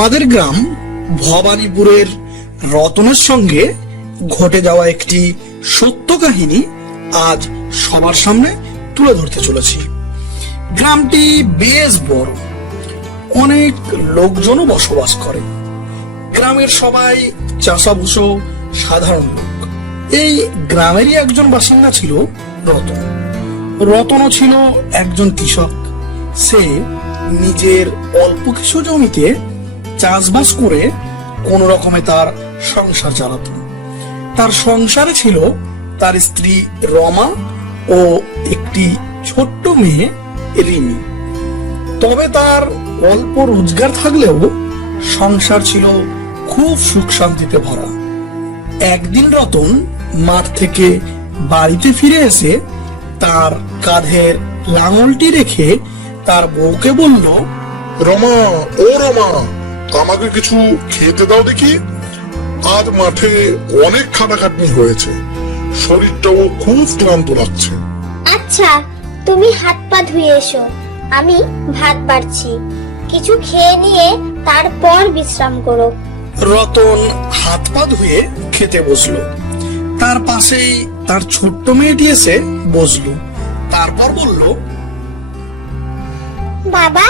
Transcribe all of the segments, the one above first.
আমাদের গ্রাম ভবানীপুরের রতনের সঙ্গে ঘটে যাওয়া একটি সত্য কাহিনী আজ সবার সামনে তুলে ধরতে চলেছি। গ্রামটি বেশ বড়, অনেক লোকজনও বসবাস করে। গ্রামের সবাই চাষাভুষো সাধারণ লোক। এই গ্রামেরই একজন বাসিন্দা ছিল রতন। রতনও ছিল একজন কৃষক। সে নিজের অল্প কিছু জমিতে চাষবাস করে কোন রকমে তার সংসার চালাত। তার সংসারে ছিল তার স্ত্রী রমা ও একটি ছোট্ট মেয়ে রিমি। তবে তার অল্প রোজগার থাকলেও সংসার ছিল খুব সুখ শান্তিতে ভরা। একদিন রতন মাঠ থেকে বাড়িতে ফিরে এসে তার কাঁধের লাঙলটি রেখে তার বউকে বলল, রমা, ও রমা, আমাকে কিছু খেতে দাও দেখি। আজ মাঠে অনেক খাটাখাটনি হয়েছে, শরীরটাও খুব ক্লান্ত লাগছে। আচ্ছা, তুমি হাত পা ধুয়ে এসো, আমি ভাত বাড়ছি। কিছু খেয়ে নিয়ে তারপর বিশ্রাম করো। রতন হাত পা ধুয়ে খেতে বসলো। তার পাশেই তার ছোট্ট মেয়েটি এসে বসলো। তারপর বলল, বাবা,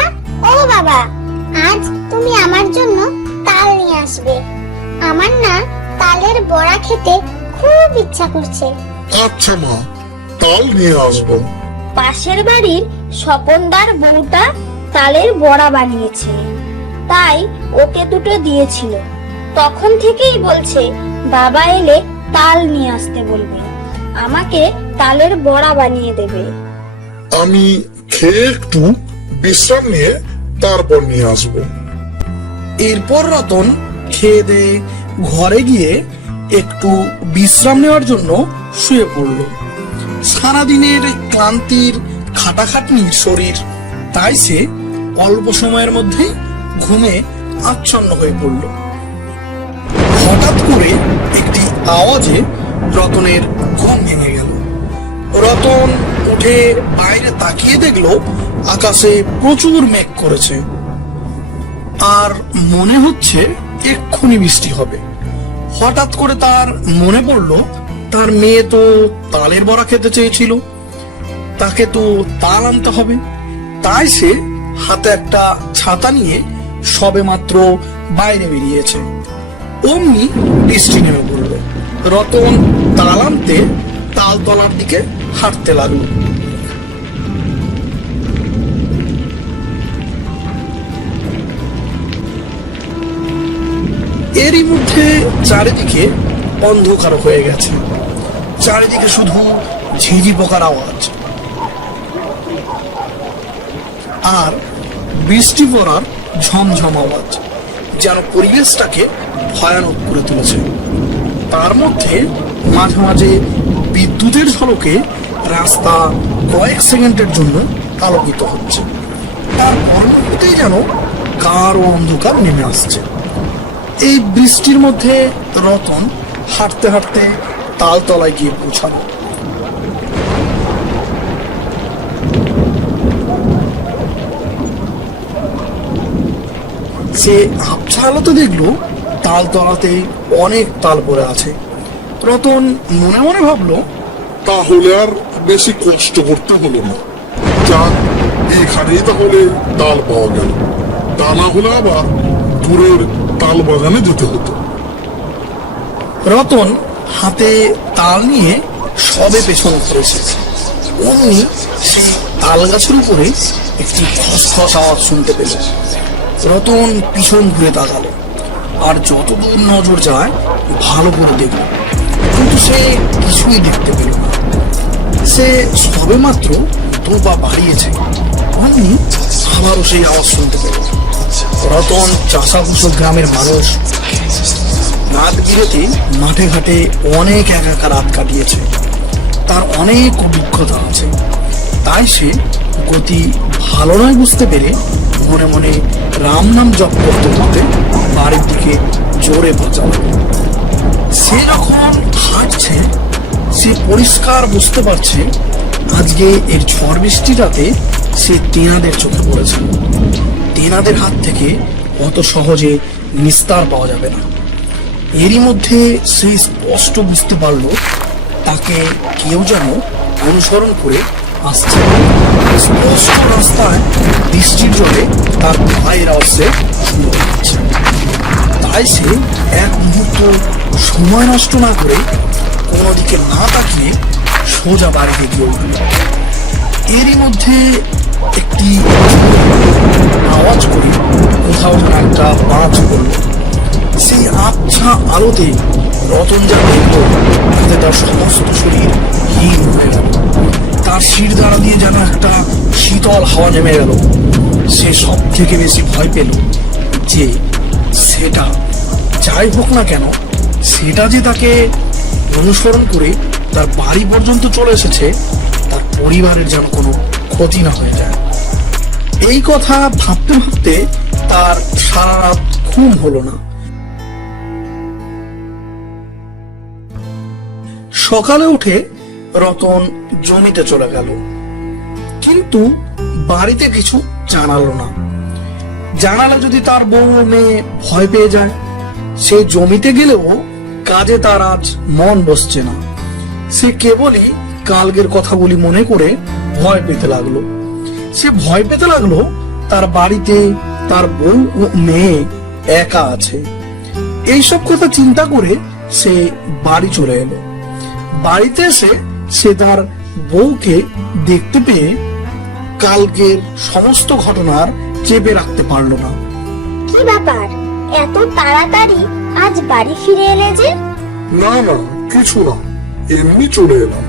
ও বাবা, আজ তুমি আমার জন্য তাল নিয়ে আসবে। আমার না তালের বড়া খেতে খুব ইচ্ছা করছে। আচ্ছা মা, তাল নিয়ে আসবো। পাশের বাড়ির স্বপনদার বউটা তালের বড়া বানিয়েছে, তাই ওকে দুটো দিয়েছিল। তখন থেকেই বলছে বাবা এলে তাল নিয়ে আসতে বলবে, আমাকে তালের বড়া বানিয়ে দেবে। আমি খেয়ে একটু বিশ্রাম নিয়ে তারপর নিয়ে আসবো। এরপর রতন খেয়ে দিয়ে ঘরে গিয়ে একটু বিশ্রাম নেওয়ার জন্য শুয়ে পড়ল। সারাদিনের ক্লান্তির খাটাখাটনির শরীর, তাই সে অল্প সময়ের মধ্যেই ঘুমে আচ্ছন্ন হয়ে পড়ল। হঠাৎ করে একটি আওয়াজে রতনের ঘুম ভেঙে গেল। রতন উঠে বাইরে তাকিয়ে দেখলো আকাশে প্রচুর মেঘ করেছে, আর মনে হচ্ছে এক্ষুনি বৃষ্টি হবে। হঠাৎ করে তার মনে পড়লো তার মেয়ে তো তালের বড়া খেতে চেয়েছিল, তাকে তো তাল আনতে হবে। তাই সে হাতে একটা ছাতা নিয়ে সবে মাত্র বাইরে বেরিয়েছে, অমনি বৃষ্টি নেমে পড়ল। রতন তাল আনতে তালতলার দিকে হাঁটতে লাগলো। এরই মধ্যে চারিদিকে অন্ধকার হয়ে গেছে। চারিদিকে শুধু ঝিঝি পোকার আওয়াজ আর বৃষ্টি পড়ার ঝমঝম আওয়াজ, যেন পরিবেশটাকে ভয়ানক করে তুলেছে। তার মধ্যে মাঝে মাঝে বিদ্যুতের ঝলকে রাস্তা কয়েক সেকেন্ডের জন্য আলোকিত হচ্ছে, তার পরবর্তীতেই যেন গাঢ় অন্ধকার নেমে আসছে। এই বৃষ্টির মধ্যে রতন হাঁটতে হাঁটতে তালতলায় গিয়ে পৌঁছাল। সে আবছা আলোতে দেখলো তালতলাতে অনেক তাল পড়ে আছে। রতন মনে মনে ভাবলো, তাহলে আর বেশি কষ্ট করতে হলো না। যাক, এখানেই তাহলে তাল পাওয়া গেল, তা না হলে আবার দূরের তাল বাগানে যেতে হতো। রতন হাতে তাল নিয়ে সবে পেছনে পড়েছে, অমনি সেই তাল গাছের উপরে একটি খসখস আওয়াজ শুনতে পেল। রতন পিছন ঘুরে তাকালো, আর যতদূর নজর যায় ভালো করে দেখল, কিন্তু সে কিছুই দেখতে পেল না। সে সবে মাত্র দু পা বাড়িয়েছে, অমনি আবারও সেই আওয়াজ শুনতে পেল। রতন চাষাভুষো গ্রামের মানুষ, রাত বিরেতে মাঠে ঘাটে অনেক একা রাত কাটিয়েছে, তার অনেক অভিজ্ঞতা আছে। তাই সে গতি ভালো নয় বুঝতে পেরে মনে মনে রাম নাম জপ করতে করতে বাড়ির দিকে জোরে পা চালাল। সে যখন হাঁটছে সে পরিষ্কার বুঝতে পারছে আজকে এর ঝড় বৃষ্টিটাতে সে তেনাদের চোখে পড়েছে। তেনাদের হাত থেকে অত সহজে নিস্তার পাওয়া যাবে না। এরই মধ্যে সে স্পষ্ট বুঝতে পারল তাকে কেউ যেন অনুসরণ করে আসছে। স্পষ্ট রাস্তায় বৃষ্টির জলে তার পায়ের আওয়াজে শুনতে পাচ্ছে। তাই সে এক মুহূর্ত সময় নষ্ট না করে কোনো দিকে না তাকিয়ে সোজা বাড়িতে গিয়ে উঠল। এরই মধ্যে একটি আওয়াজ করে কোথাও যেন একটা বাজ পড়ল। সেই আবছা আলোতে রতন যা দেখল তাতে তার সমস্ত শরীর হিম হয়ে গেল। তার শির দ্বারা দিয়ে যেন একটা শীতল হাওয়া নেমে গেল। সে সব থেকে বেশি ভয় পেল যে সেটা যাই হোক না কেন, সেটা যে তাকে অনুসরণ করে তার বাড়ি পর্যন্ত চলে এসেছে, তার পরিবারের যেন কোনো ক্ষতি না হয়ে যায়। এই কথা ভাবতে ভাবতে তার সারা রাত ঘুম হলো না। সকালে উঠে রতন জমিতে চলে গেল, কিন্তু বাড়িতে কিছু জানালো না। জানালে যদি তার বউ ও মেয়ে ভয় পেয়ে যায়। সে জমিতে গেলেও কাজে তার আজ মন বসছে না। সে কেবলই কালকের কথাগুলি মনে করে ভয় পেতে লাগলো। সে ভয় পেতে লাগলো তার বাড়িতে তার বউ ও মেয়ে একা আছে। এইসব কথা চিন্তা করে সে বাড়ি চলে এলো। বাড়িতে এসে সে তার বউকে দেখতে পেয়ে কালকের সমস্ত ঘটনার চেপে রাখতে পারলো না। কি ব্যাপার, এত তাড়াতাড়ি আজ বাড়ি ফিরে এলে যে? না না, কিছু না, এমনি চলে এলাম।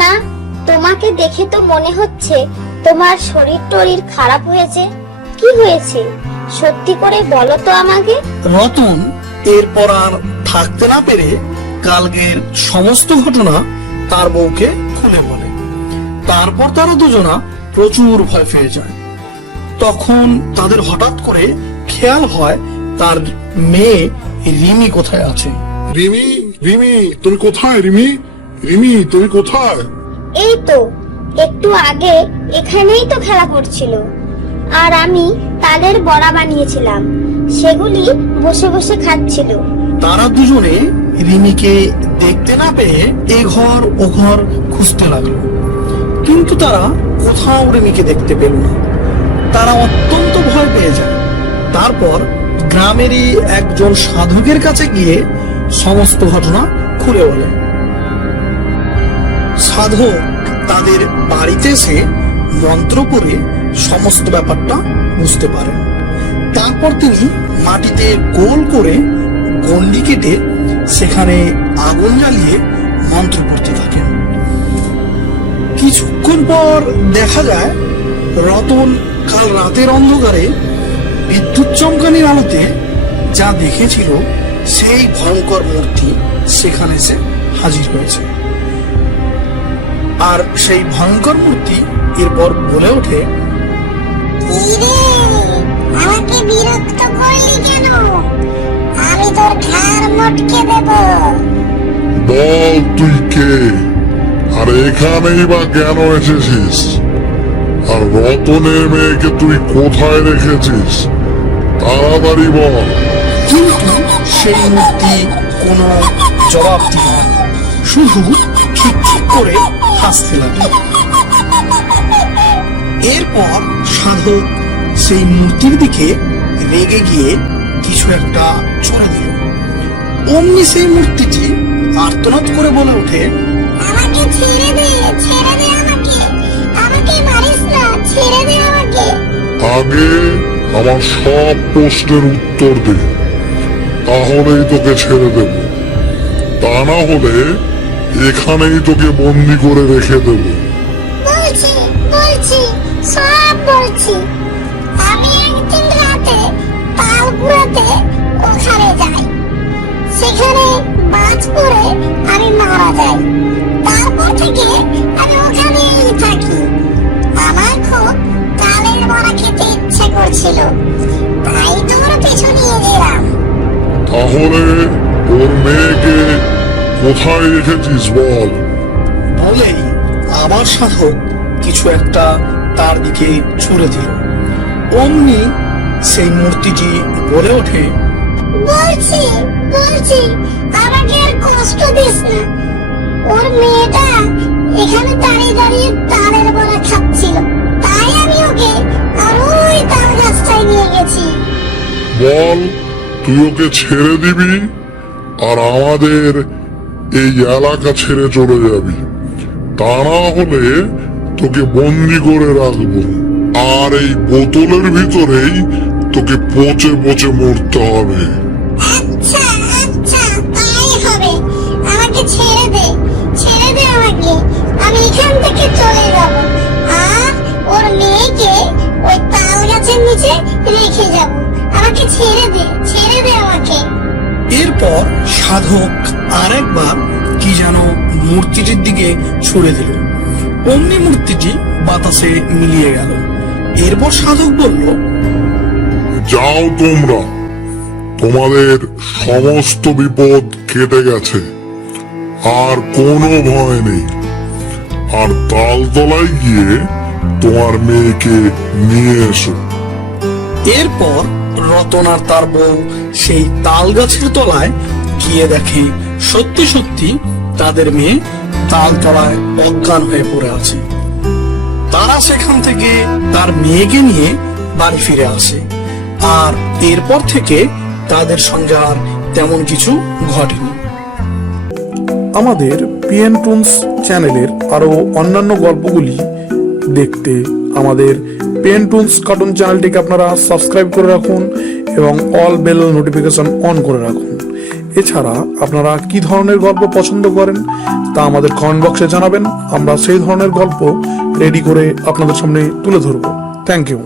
না, তোমাকে দেখে তো মনে হচ্ছে তোমার শরীর টরীর খারাপ হয়েছে। কি হয়েছে সত্যি করে বলো তো আমাকে। রতন এরপর আর থাকতে না পেরে কালকের সমস্ত ঘটনা তার বউকে খুলে বলে। তারপর তারা দুজনা প্রচুর ভয় পেয়ে যায়। তখন তাদের হঠাৎ করে খেয়াল হয় তার মেয়ে রিমি কোথায় আছে। রিমি, রিমি তুমি কোথায়? রিমি, রিমি তুমি কোথায়? এই তো একটু আগে এখানেই তো খেলা করছিল, আর আমি তালের বড়া বানিয়েছিলাম, সেগুলি বসে বসে খাচ্ছিল। তারা দুজনে রিমিকে দেখতে না পেয়ে এ ঘর ও ঘর খুঁজতে লাগলো, কিন্তু তারা কোথাও রিমিকে দেখতে পেল না। তারা অত্যন্ত ভয় পেয়ে যায়। তারপর গ্রামেরই একজন সাধকের কাছে গিয়ে সমস্ত ঘটনা খুলে বলে। সাধক তাদের বাড়িতে এসে মন্ত্র করে সমস্ত ব্যাপারটা বুঝতে পারেন। তারপর তিনি মাটিতে গোল করে গন্ডি কেটে সেখানে আগুন জ্বালিয়ে মন্ত্র পড়তে থাকেন। কিছুক্ষণ পর দেখা যায় রতন কাল রাতের অন্ধকারে বিদ্যুৎ চমকানির আলোতে যা দেখেছিল সেই ভয়ঙ্কর মূর্তি সেখানে এসে হাজির হয়েছে। আর সেই ভয়ঙ্কর মূর্তি এরপর বলে ওঠে, আমাকে বিরক্ত করলি কেন? আমি তোর ঘাড় মটকে দেব। বল তুই কে, আর এখানেই বা কেন এসেছিস? আর রতনের মেয়েকে তুই কোথায় রেখেছিস? তাড়াতাড়ি বল। কিন্তু সেই মূর্তি কোনো জবাব দিল না, শুধু খিকখিক করে হাসতে লাগলো। এরপর সাধক সেই মূর্তির দিকে রেগে গিয়ে কিছু একটা ছুড়ে দিল। অমনি সেই মূর্তিটি আর্তনাদ করে বলে ওঠে, আমাকে ছেড়ে দে, ছেড়ে দে আমাকে, আমাকে মারিস না, ছেড়ে দে আমাকে। আগে আমার সব প্রশ্নের উত্তর দে, তাহলেই তোকে ছেড়ে দেব। তা না হলে এখানেই তোকে বন্দি করে রেখে দেব। বলছি বলছি সব বলছি। আমি একদিন রাতে তাল কুড়াতে ওখানে যাই, সেখানে বাজ পড়ে আমি মারা যাই। তারপর থেকে আমি ওখানেই থাকি। আমার খুব তালের বড়া খেতে ইচ্ছে করছিল, তাই তোর পিছু নিয়ে গেলাম। তাহলে ওর মেয়েকে কোথায় রেখেছিস বল। বলেই আবার সাধক কিছু একটা তার দিকে ছুড়ে দিল। অমনি সেই মূর্তিটি বলে ওঠে, বলছি বলছি আমাকে আর কষ্ট দিস না। ওর মেয়েটা এখানে দাঁড়িয়ে দাঁড়িয়ে তালের বড়া খাচ্ছিল, তাই আমি ওকে আর ওই তাল গাছটায় নিয়ে গেছি। বল তুই ওকে ছেড়ে দিবি আর আমাদের এই এলাকা ছেড়ে চলে যাবি, তা না হলে তোকে বন্দি করে রাখবো আর এই বোতলের ভিতরেই তোকে পচে পচে মরতে হবে। আচ্ছা আচ্ছা তাই হবে, আমাকে ছেড়ে দে আমাকে, আমি এখান থেকে চলে যাব আর ওর মেয়েকে ওই তাল গাছের নিচে রেখে যাব। আমাকে ছেড়ে দে আমাকে। এরপর সাধক আরেকবার কি যেন মূর্তিটির দিকে ছুড়ে দিল। অমনি মূর্তিটি বাতাসে মিলিয়ে গেল। এরপর সাধক বলল, যাও তোমরা, তোমাদের সমস্ত বিপদ কেটে গেছে, আর কোনো ভয় নেই। আর তালতলায় গিয়ে তোমার মেয়েকে নিয়ে এসো। এরপর রতন আর তার বউ সেই তাল গাছের তলায় গিয়ে দেখে সত্যি সত্যি তাদের মেয়ে তাল তলায় অজ্ঞান হয়ে পড়ে আছে। তারা সেখান থেকে তার মেয়েকে নিয়ে বাড়ি ফিরে আসে, আর এরপর থেকে তাদের সঙ্গে আর তেমন কিছু ঘটেনি। আমাদের পিএন টুনস চ্যানেলের আরো অন্যান্য গল্পগুলি দেখতে আমাদের পিএন টুনস কার্টুন চ্যানেলটিকে আপনারা সাবস্ক্রাইব করে রাখুন এবং অল বেল নোটিফিকেশন অন করে রাখুন। এছাড়া আপনারা কি ধরনের গল্প পছন্দ করেন তা আমাদের কমেন্ট বক্সে জানাবেন, আমরা সেই ধরনের গল্প রেডি করে আপনাদের সামনে তুলে ধরব। Thank you.